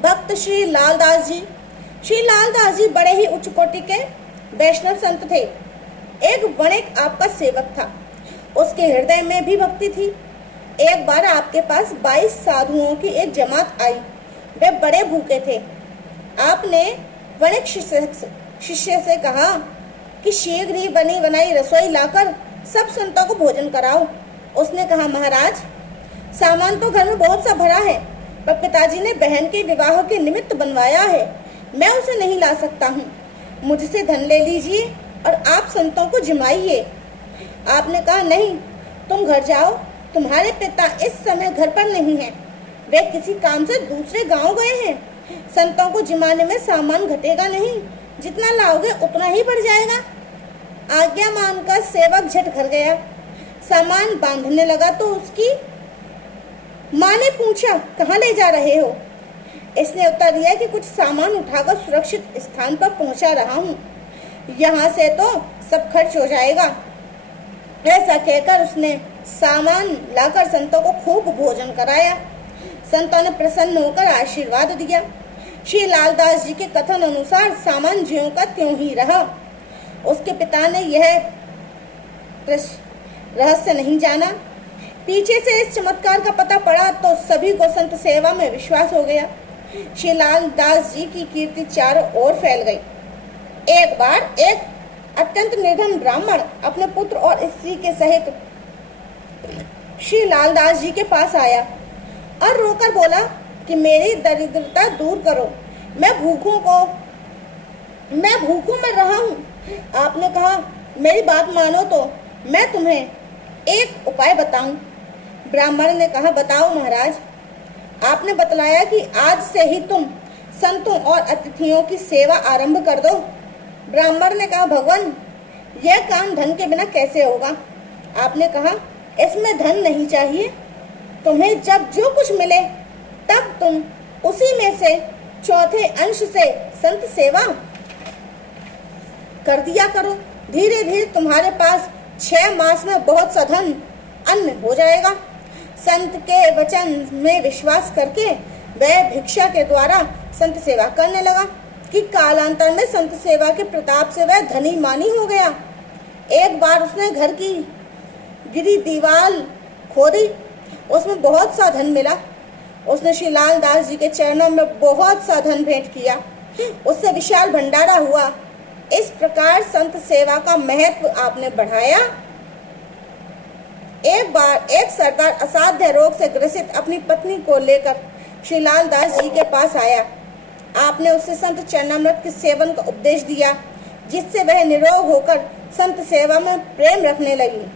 भक्त श्री लालदास जी। श्री लालदास जी बड़े ही उच्च कोटि के वैष्णव संत थे। एक वणिक आपका सेवक था, उसके हृदय में भी भक्ति थी। एक बार आपके पास 22 साधुओं की एक जमात आई। वे बड़े भूखे थे। आपने वणिक शिष्य से कहा कि शीघ्र ही बनी बनाई रसोई लाकर सब संतों को भोजन कराओ। उसने कहा, महाराज, सामान तो घर में बहुत सा भरा है, पर पिताजी ने बहन के विवाह के निमित्त बनवाया है, मैं उसे नहीं ला सकता हूँ। मुझसे धन ले लीजिए और आप संतों को जिमाइए। आपने कहा, नहीं, तुम घर जाओ, तुम्हारे पिता इस समय घर पर नहीं हैं, वे किसी काम से दूसरे गांव गए हैं। संतों को जिमाने में सामान घटेगा नहीं, जितना लाओगे उतना ही बढ़ जाएगा। आज्ञा मानकर सेवक झट घर गया। सामान बांधने लगा तो उसकी माँ ने पूछा, कहाँ ले जा रहे हो? इसने उत्तर दिया कि कुछ सामान उठाकर सुरक्षित स्थान पर पहुंचा रहा हूँ, यहाँ से तो सब खर्च हो जाएगा। ऐसा कहकर उसने सामान लाकर संतों को खूब भोजन कराया। संतों ने प्रसन्न होकर आशीर्वाद दिया। श्री लालदास जी के कथन अनुसार सामान ज्यों का त्यों ही रहा। उसके पिता ने यह रहस्य नहीं जाना। पीछे से इस चमत्कार का पता पड़ा तो सभी को संत सेवा में विश्वास हो गया। श्री लालदास जी की कीर्ति चारों ओर फैल गई। एक बार एक अत्यंत निर्धन ब्राह्मण अपने पुत्र और स्त्री के सहित श्री लालदास जी के पास आया और रोकर बोला कि मेरी दरिद्रता दूर करो, मैं भूखों में रहा हूँ। आपने कहा, मेरी बात मानो तो मैं तुम्हें एक उपाय बताऊं। ब्राह्मण ने कहा, बताओ महाराज। आपने बतलाया कि आज से ही तुम संतों और अतिथियों की सेवा आरंभ कर दो। ब्राह्मण ने कहा, भगवान, यह काम धन के बिना कैसे होगा? आपने कहा, इसमें धन नहीं चाहिए, तुम्हें जब जो कुछ मिले तब तुम उसी में से चौथे अंश से संत सेवा कर दिया करो। धीरे धीरे तुम्हारे पास 6 मास में बहुत सा धन अन्न हो जाएगा। संत के वचन में विश्वास करके वह भिक्षा के द्वारा संत सेवा करने लगा कि कालांतर में संत सेवा के प्रताप से वह धनी मानी हो गया। एक बार उसने घर की गिरी दीवार खोदी, उसमें बहुत सा धन मिला। उसने श्री लालदास जी के चरणों में बहुत सा धन भेंट किया, उससे विशाल भंडारा हुआ। इस प्रकार संत सेवा का महत्व आपने बढ़ाया। एक बार एक सरदार असाध्य रोग से ग्रसित अपनी पत्नी को लेकर श्री लालदास जी के पास आया। आपने उससे संत चरणामृत के सेवन का उपदेश दिया, जिससे वह निरोग होकर संत सेवा में प्रेम रखने लगी।